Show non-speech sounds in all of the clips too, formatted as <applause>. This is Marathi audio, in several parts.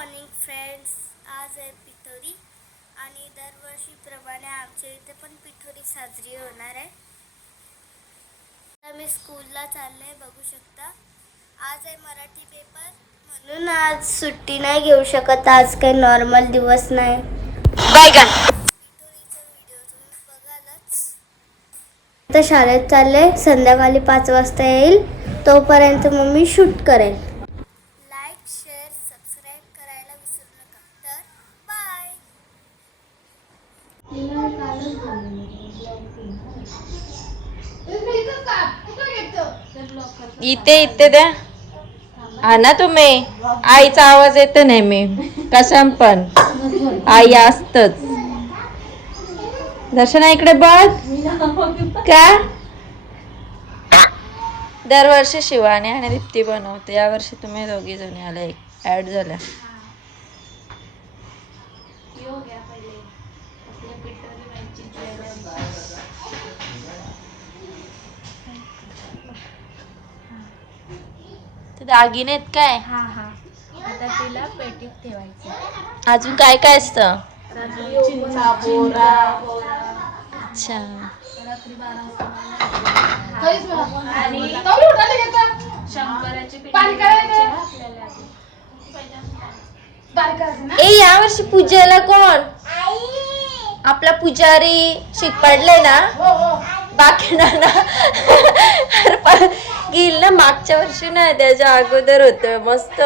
मॉर्निंग फ्रेंड्स आज आहे पिठोरी आणि दरवर्षीप्रमाणे आमच्या इथे पण पिठोरी साजरी होणार आहे. आता मी स्कूलला चालले बघू शकता. आज आहे मराठी पेपर म्हणून आज सुट्टी नाही घेऊ शकत. आज काही नॉर्मल दिवस नाही. पिठोरीचा व्हिडिओ तुम्ही बघालच. आता शाळेत चालले. संध्याकाळी पाच वाजता येईल. तोपर्यंत मग मी शूट करेन इथे इथे द्या. हा ना तुम्ही? आईचा आवाज येतो नेहमी कशा पण. आई असतच. दर्शना इकडे बघ. का? दरवर्षी शिवानी आणि दीप्ती बनवते. यावर्षी तुम्ही दोघी जणी आल्या ऍड झाल्या. दागिने आहेत काय? हा हा. आता तिला पेटीत ठेवायचं अजून काय काय असतं? चिंचा बोरा. अच्छा. रात्री बारा आणि शंकराची पेटी बनवायची ना आपल्याला आधी. ए यावर्षी पूजेला कोण? आपला पुजारी शिक पडले ना बाकी ना ना गेल ना मागच्या वर्षी ना त्याच्या अगोदर होत मस्त.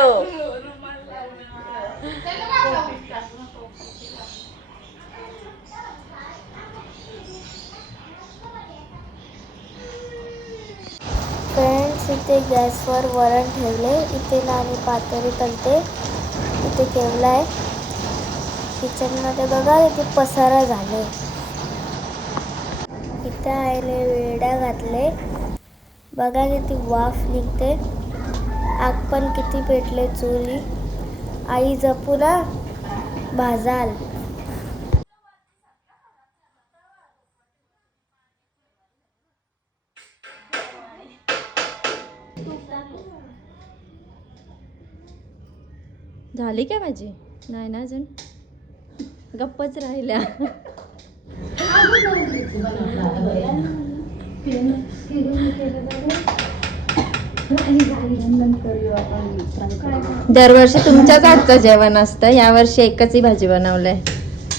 फ्रेंड्स इथे गॅसवर वरण ठेवले. इथे ना आम्ही पातळी तलते. इथे ठेवलं आहे. किचनमध्ये बघा इथे पसारा झाले. इथे आईने वेड्या घातले. बघा किती वाफ निघते. आग पण किती पेटले चुली आई जपू ना भाजाल. झाली काय भाजी? नाही ना अजून? गप्पच राहिल्या. दरवर्षी तुमच्याच हातचं जेवण असतं. यावर्षी एकच भाजी बनवलंय.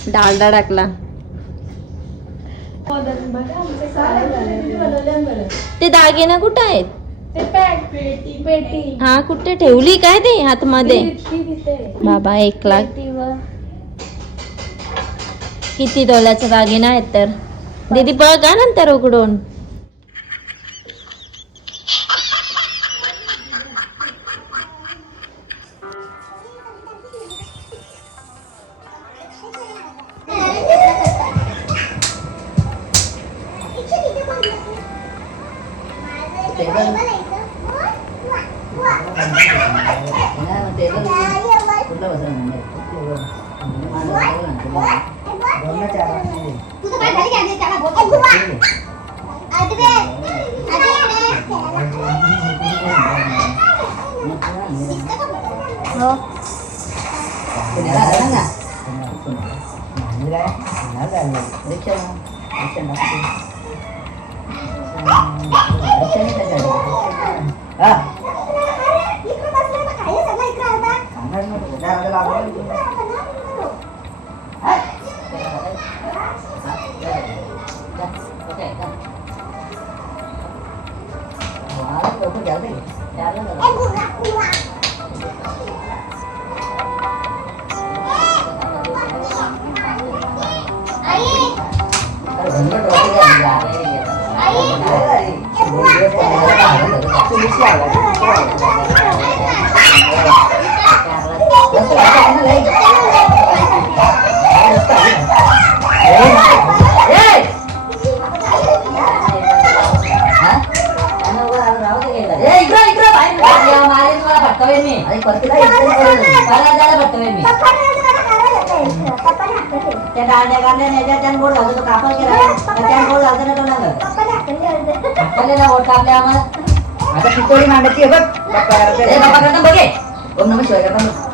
डालडा टाकला. ते दागिना कुठं आहेत? हा कुठे ठेवली काय ते आतमध्ये बाबा एक लाख. किती डोल्याचा दागिना आहेत तर. दीदी बघा नंतर उघडून. डाळ्या काढल्या याच्या त्यान गोड झालं तो कापड केला त्यान गोड झालं ना तो ना आपल्याला ओट कापल्या आम्हाला. <laughs> आता पितोळी मांडायची आहे बघ. ए, बाप्पा करता बघे. ओम नम शिवाय करता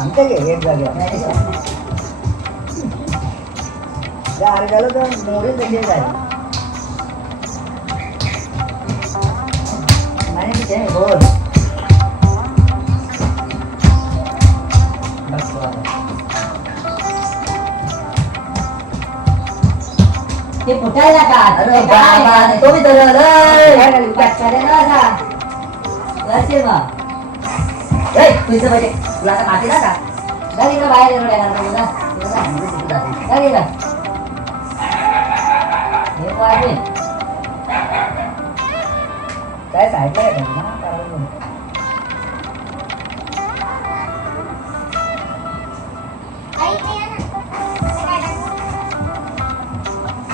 तो थांबते घे एक जागेवर अर्ध्याला तर नाही बोल. ते फुटायला का अरे बाबा तो मी तर तुझं पाहिजे तुला आता माती का गाडी का बाहेर येणार आहे ना तुला तुला म्हणजे तिकडे जाते. गाडी का हे पाहिजे काय साईडला आहे का ना कारण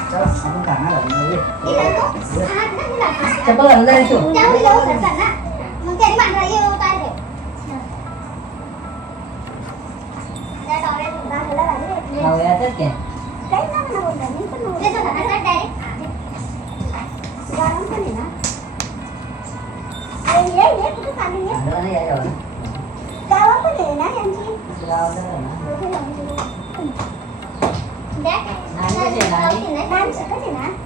चल आपण खाणार आहे. ये. चप्पल घालून जा रे तू खाऊयातच काय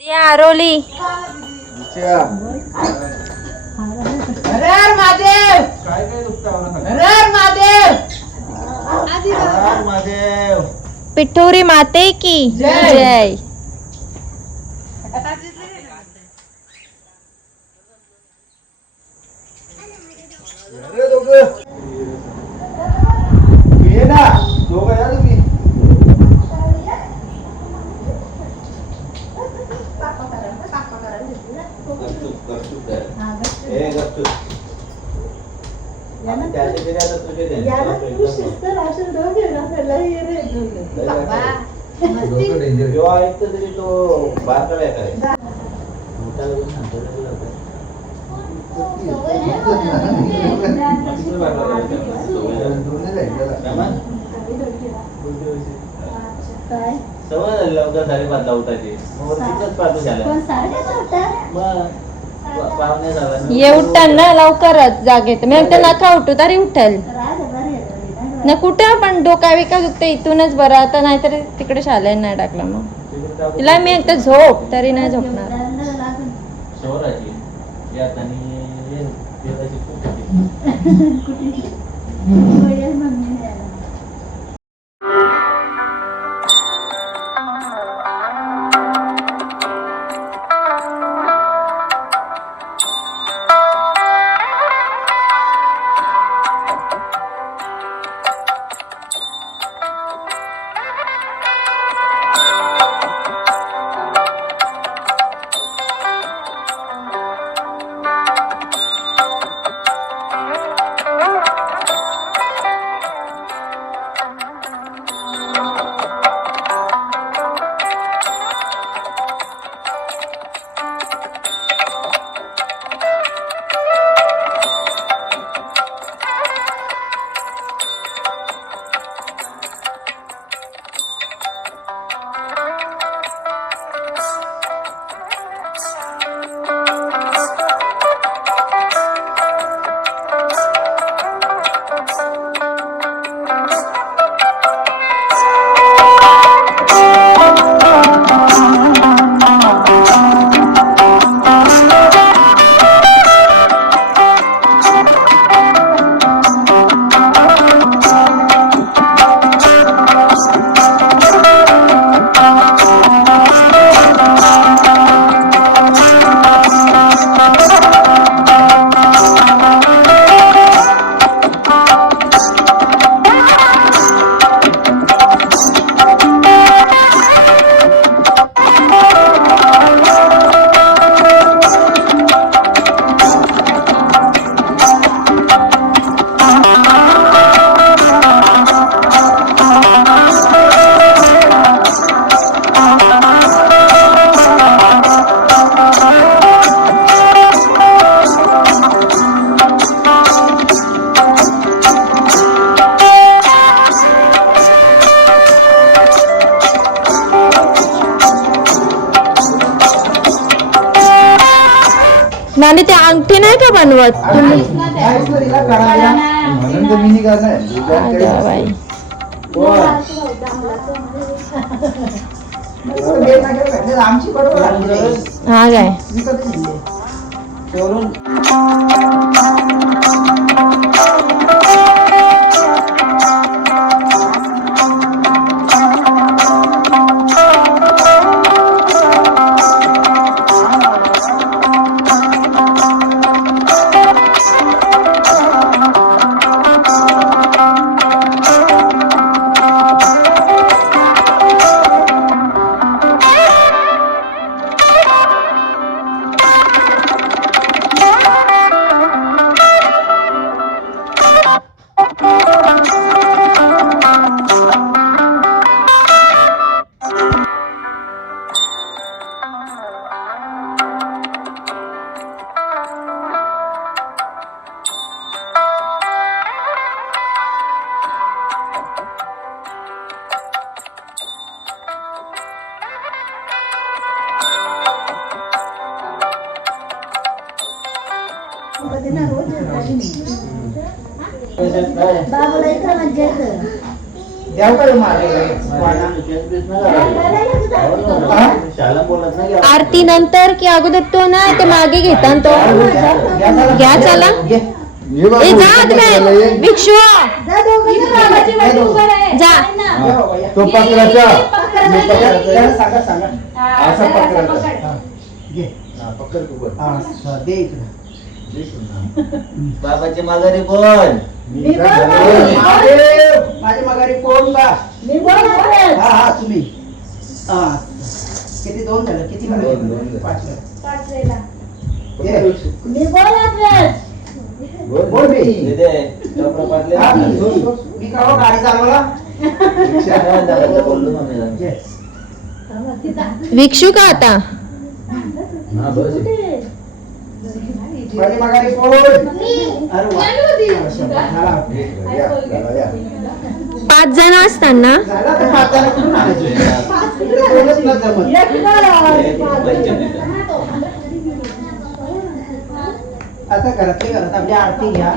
आधी आरोली अच्छा. काय काय दुखतं आवरा खाली? महादेव। पिठोरी माते की? जय। अरे दोघं. ये ना दोघं या तुम्ही गपचूप. ए, गपचूप. आणि त्याचे तरी आता तुझे दे. जो ऐकतो तरी तो बारका बेकार आहे. मोठा लगून सांगतो ना तुला काय. किती बारका बेकार आहे. सवय झाली. प्रमाण? सवय झाली लवकर साडेपाचला उठायची मग तिथंच पाहतो झाला मग पा- पाहुणे झाला ये उठताल ना लवकरच जागेत मी एकदा नका उठू तरी उठेल. ना कुठं पण डोका बिका दुखते इथूनच बरं. आता नाहीतर तिकडे शाळेत नाही टाकलं मग. तिला मी एकदा झोप. तरी नाही झोपणार. हे- हे. आणि ते अंगठी नाही का बनवत? तुम्ही नाही. हा काय? चोरून. ना आरती नंतर की अगोदर तो ना ते मागे घेता तो. घ्या चला. ए जा आतमध्ये. भिक्षू. जा. तो असा पकड. तू दे इकडं. बाबाची माघारी बोल. मी? महादेव, माझ्या माघारी कोण का? हा हा तुम्ही. हा. किती दोन झालं? किती दोन, दोन झालं. झाले. पाच झालं. ये. बोल. दे हा, मी का हो गाडी चालवला बोललो ना मी ये. भिक्षू का आता? हा बस. माझी माघारी कोण अरे वा. झाला. या, चला, या. पाच जण असताना झाला तर हाताने कुठून आणायचे? इकडे दोनच न जमत. आता घरातले घरात आपली आरती घ्या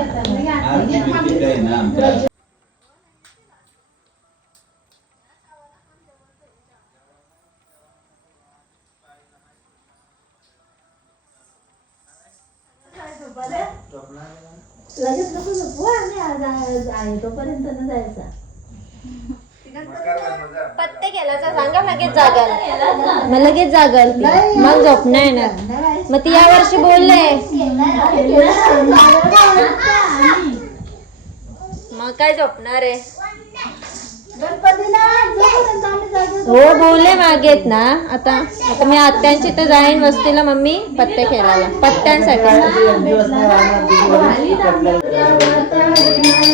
आहे ना आमच्या पत्ते केल्याचा सांगा लगेच जागल. मग लगेच जागल ती. मग झोप नाही येणार. मग ती या वर्षी बोलले. मग काय झोपणार आहे? हो बोलले मागेत ना. आता आता मी आत्यांची तर जाईन वस्तीला मम्मी. पत्ते खेळायला. पत्त्यांसाठी. दिवस नाही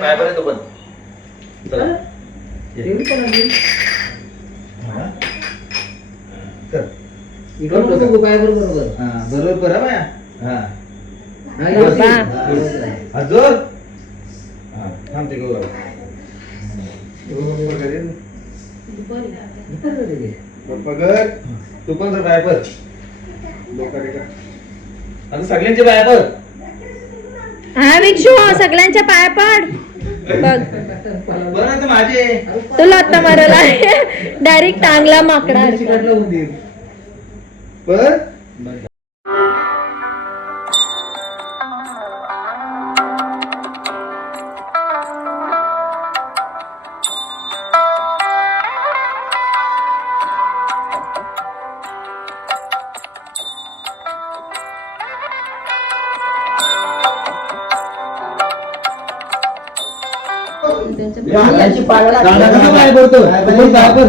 पण चला. ये. हा. कर. हा, बरोबर करा बाया. हा. हा तू पण आता सगळ्यांचे पाय पर हा विक्षू सगळ्यांच्या पाया पड. बघ. माझे. तुला आता मारायला डायरेक्ट टांगला माकडा दादा कसं पाय पडतो तू पण पाय पड.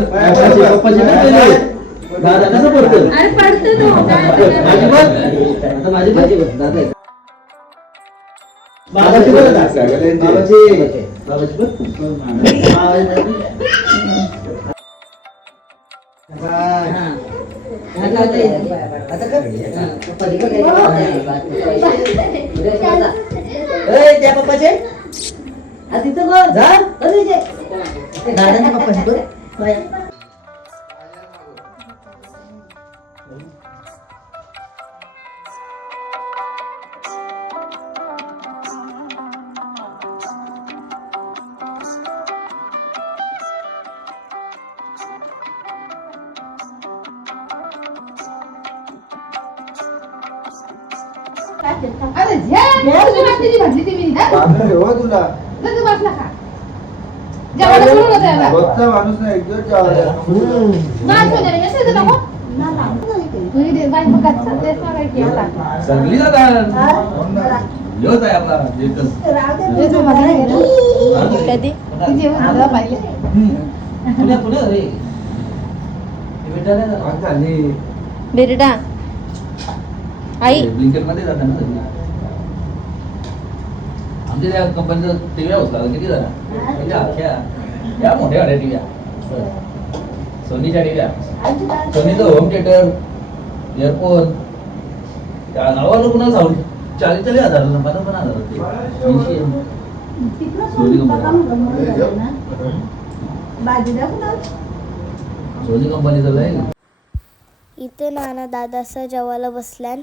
पप्पाचे- पप्पाचे ना पहिले. दादा कसं पडतो अरे पडतो तो माझी पण आता सध्याच मागायची आता. सगळी जाता आहे आपला नाही. कधी? झालं पाहिजे. पुण्या पुण्या रे? हे. बिरडा. आई. ब्लिंकेटमध्ये जाता ना सगळी. आमच्या त्या कंपनीचा हाऊस लागला. किती जरा? म्हणजे अख्ख्या या मोठ्या गाड्या टीव्या सोनीच्या टीव्या सोनीचं होम थिएटर इयरफोन त्या नावावर पुन्हा साऊंड चाळीस चाळीस हजार पन्नास पन्नास हजार होते सोनी कंपनी सोनी कंपनीचं लय इथे नाना दादाचा जेवायला बसल्यान